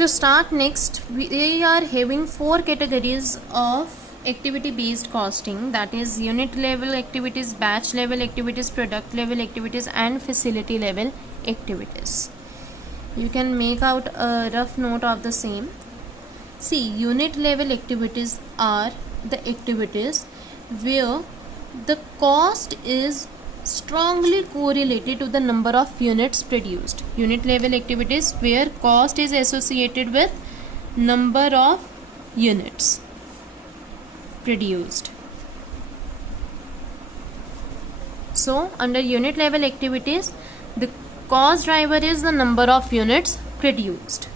To start next, we are having 4 categories of activity based costing, that is unit level activities, batch level activities, product level activities and facility level activities. You can make out a rough note of the same. See, unit level activities are the activities where the cost is strongly correlated to the number of units produced. Unit level activities where cost is associated with number of units produced. So under unit level activities, the cost driver is the number of units produced.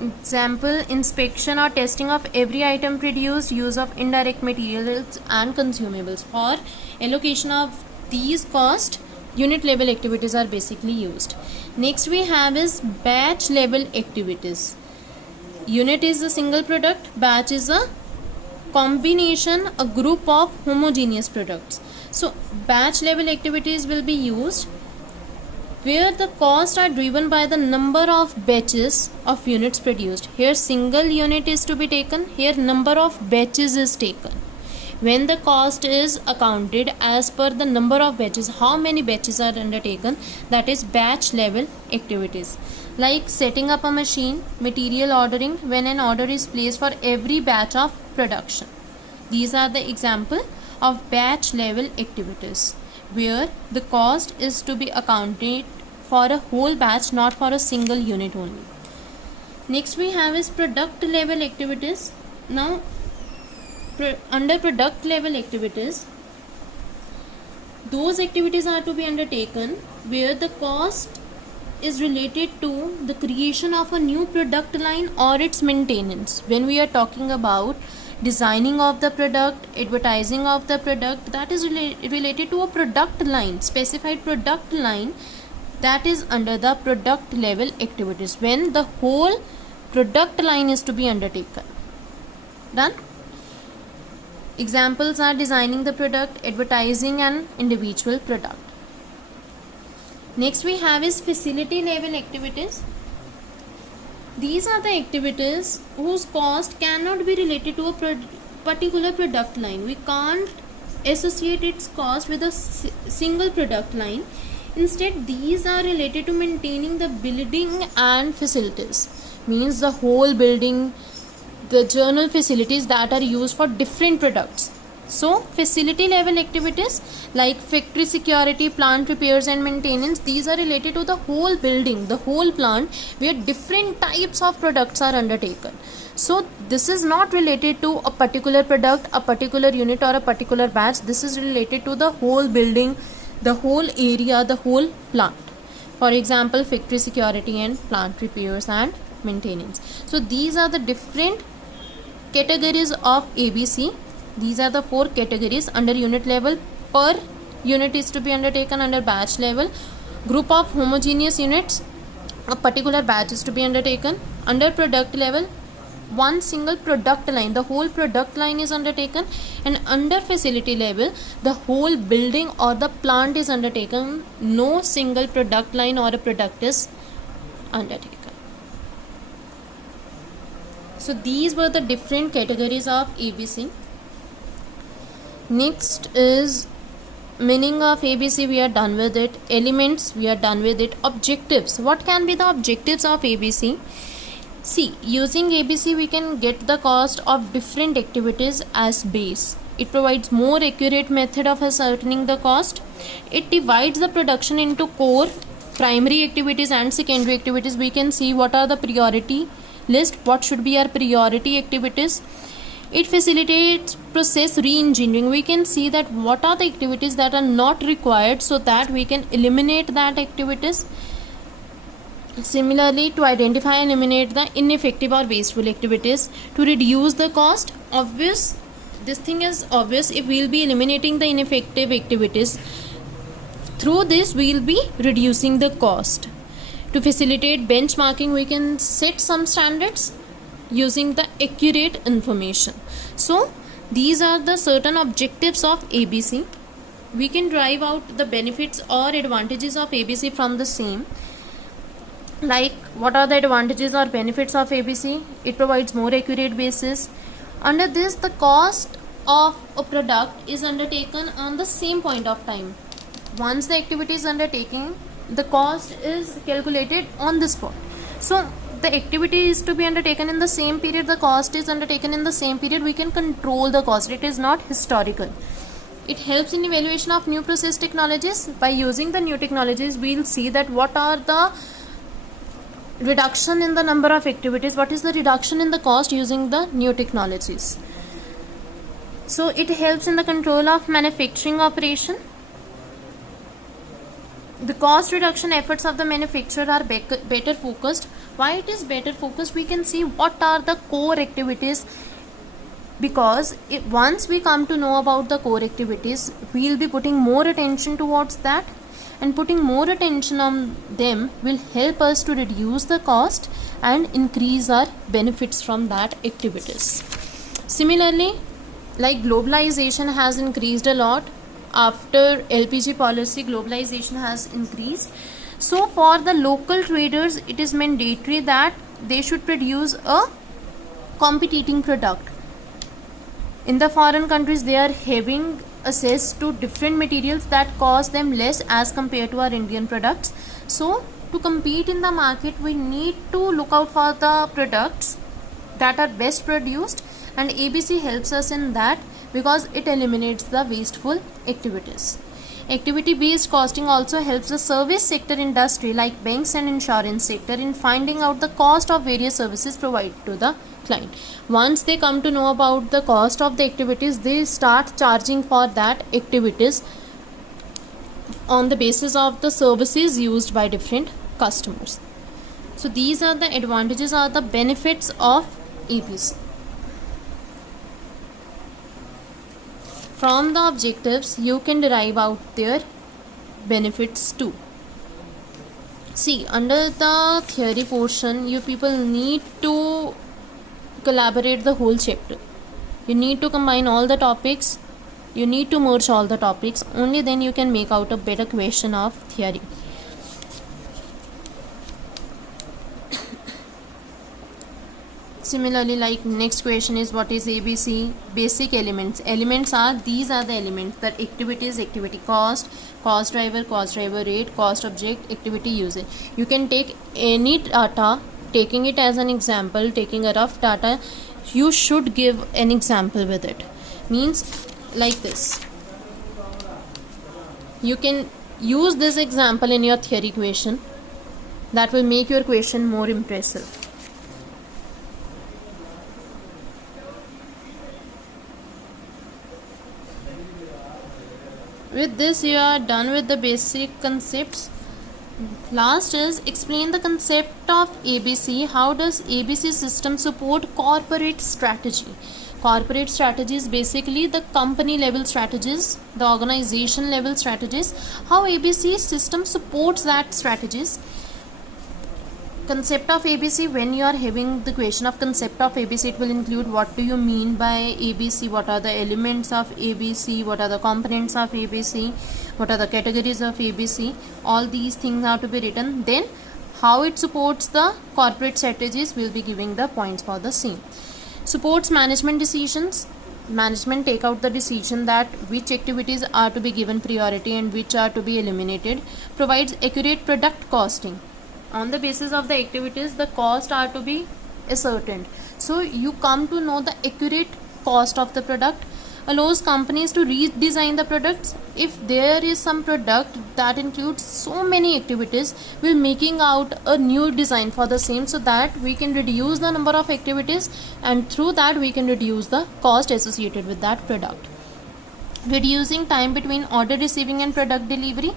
Example, inspection or testing of every item produced, use of indirect materials and consumables. For allocation of these cost, unit level activities are basically used. Next we have is batch level activities. Unit is a single product, batch is a combination, a group of homogeneous products. So batch level activities will be used where the costs are driven by the number of batches of units produced. Here single unit is to be taken, here number of batches is taken. When the cost is accounted as per the number of batches, how many batches are undertaken, that is batch level activities. Like setting up a machine, material ordering, when an order is placed for every batch of production. These are the example of batch level activities where the cost is to be accounted for a whole batch, not for a single unit only. Next we have is product level activities. Now under product level activities, those activities are to be undertaken where the cost is related to the creation of a new product line or its maintenance. When we are talking about designing of the product, advertising of the product, that is related to a product line, specified product line, that is under the product level activities when the whole product line is to be undertaken. Done? Examples are designing the product, advertising an individual product. Next we have is facility level activities. These are the activities whose cost cannot be related to a particular product line. We can't associate its cost with a single product line. Instead, these are related to maintaining the building and facilities. Means the whole building, the general facilities that are used for different products. So facility level activities like factory security, plant repairs and maintenance, these are related to the whole building, the whole plant where different types of products are undertaken. So this is not related to a particular product, a particular unit or a particular batch. This is related to the whole building, the whole area, the whole plant. For example, factory security and plant repairs and maintenance. So these are the different categories of ABC. These are the 4 categories. Under unit level, per unit is to be undertaken. Under batch level, group of homogeneous units, a particular batch is to be undertaken. Under product level, one single product line, the whole product line is undertaken. And under facility level, the whole building or the plant is undertaken. No single product line or a product is undertaken. So these were the different categories of ABC. Next is meaning of ABC, we are done with it. Elements, we are done with it. Objectives, what can be the objectives of ABC? See, using ABC we can get the cost of different activities as base. It provides more accurate method of ascertaining the cost. It divides the production into core, primary activities and secondary activities. We can see what are the priority list, what should be our priority activities. It facilitates process re-engineering. We can see that what are the activities that are not required so that we can eliminate that activities. Similarly, to identify and eliminate the ineffective or wasteful activities, to reduce the cost. This thing is obvious. If we will be eliminating the ineffective activities, through this we will be reducing the cost. To facilitate benchmarking, we can set some standards using the accurate information. So these are the certain objectives of ABC. We can derive out the benefits or advantages of ABC from the same. Like, what are the advantages or benefits of ABC? It provides more accurate basis. Under this, the cost of a product is undertaken on the same point of time. Once the activity is undertaken, the cost is calculated on the spot. So the activity is to be undertaken in the same period, the cost is undertaken in the same period. We can control the cost. It is not historical. It helps in evaluation of new process technologies. By using the new technologies, we'll see that what are the reduction in the number of activities, what is the reduction in the cost using the new technologies. So it helps in the control of manufacturing operation. The cost reduction efforts of the manufacturer are better focused. Why it is better focused? We can see what are the core activities, because once we come to know about the core activities, we will be putting more attention towards that, and putting more attention on them will help us to reduce the cost and increase our benefits from that activities. Similarly, like globalization has increased a lot. After LPG policy, globalization has increased. So for the local traders, it is mandatory that they should produce a competing product. In the foreign countries, they are having access to different materials that cost them less as compared to our Indian products. So to compete in the market, we need to look out for the products that are best produced, and ABC helps us in that because it eliminates the wasteful activities. Activity based costing also helps the service sector industry like banks and insurance sector in finding out the cost of various services provided to the client. Once they come to know about the cost of the activities, they start charging for that activities on the basis of the services used by different customers. So these are the advantages or the benefits of ABC. From the objectives, you can derive out their benefits too. See, under the theory portion, you people need to collaborate the whole chapter. You need to combine all the topics. You need to merge all the topics. Only then you can make out a better question of theory. Similarly, like next question is, what is ABC? Basic elements. Elements are, these are the elements: that activities, activity cost, cost driver rate, cost object, activity usage. You can take any data, taking it as an example, taking a rough data, you should give an example with it. Means like this. You can use this example in your theory question. That will make your question more impressive. With this, you are done with the basic concepts. Last is, explain the concept of ABC. How does ABC system support corporate strategy? Corporate strategy is basically the company level strategies, the organization level strategies. How ABC system supports that strategies. Concept of ABC, when you are having the question of concept of ABC, it will include what do you mean by ABC, what are the elements of ABC, what are the components of ABC, what are the categories of ABC. All these things are to be written. Then how it supports the corporate strategies, will be giving the points for the same. Supports management decisions. Management take out the decision that which activities are to be given priority and which are to be eliminated. Provides accurate product costing. On the basis of the activities, the cost are to be ascertained. So you come to know the accurate cost of the product. Allows companies to redesign the products. If there is some product that includes so many activities, we're making out a new design for the same, so that we can reduce the number of activities, and through that we can reduce the cost associated with that product. Reducing time between order receiving and product delivery.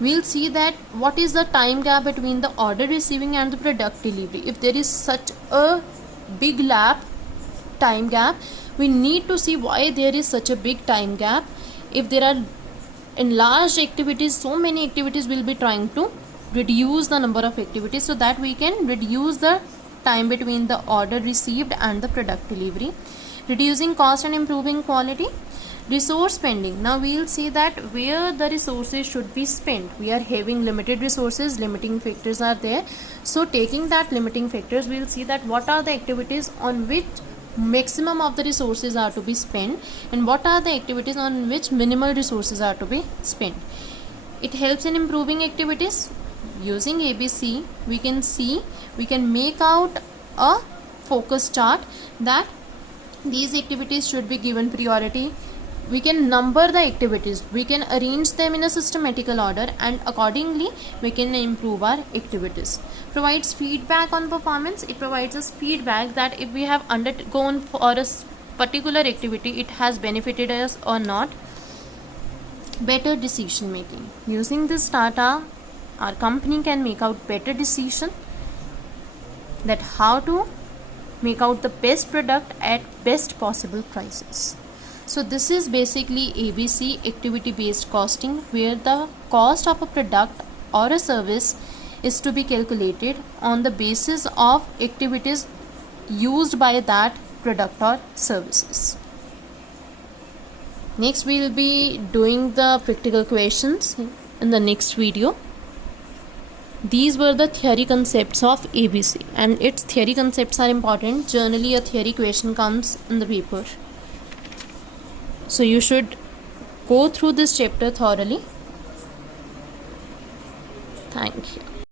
We'll see that what is the time gap between the order receiving and the product delivery. If there is such a big time gap, we need to see why there is such a big time gap. If there are enlarged activities, so many activities, will be trying to reduce the number of activities, so that we can reduce the time between the order received and the product delivery. Reducing cost and improving quality. Resource spending. Now we will see that where the resources should be spent. We are having limited resources, limiting factors are there. So taking that limiting factors, we will see that what are the activities on which maximum of the resources are to be spent, and what are the activities on which minimal resources are to be spent. It helps in improving activities. Using ABC, we can make out a focus chart that these activities should be given priority. We can number the activities, we can arrange them in a systematical order, and accordingly we can improve our activities. Provides feedback on performance. It provides us feedback that if we have undergone for a particular activity, it has benefited us or not. Better decision making. Using this data, our company can make out better decision, that how to make out the best product at best possible prices. So this is basically ABC, activity based costing, where the cost of a product or a service is to be calculated on the basis of activities used by that product or services. Next we will be doing the practical questions in the next video. These were the theory concepts of ABC, and its theory concepts are important. Generally a theory question comes in the paper, so you should go through this chapter thoroughly.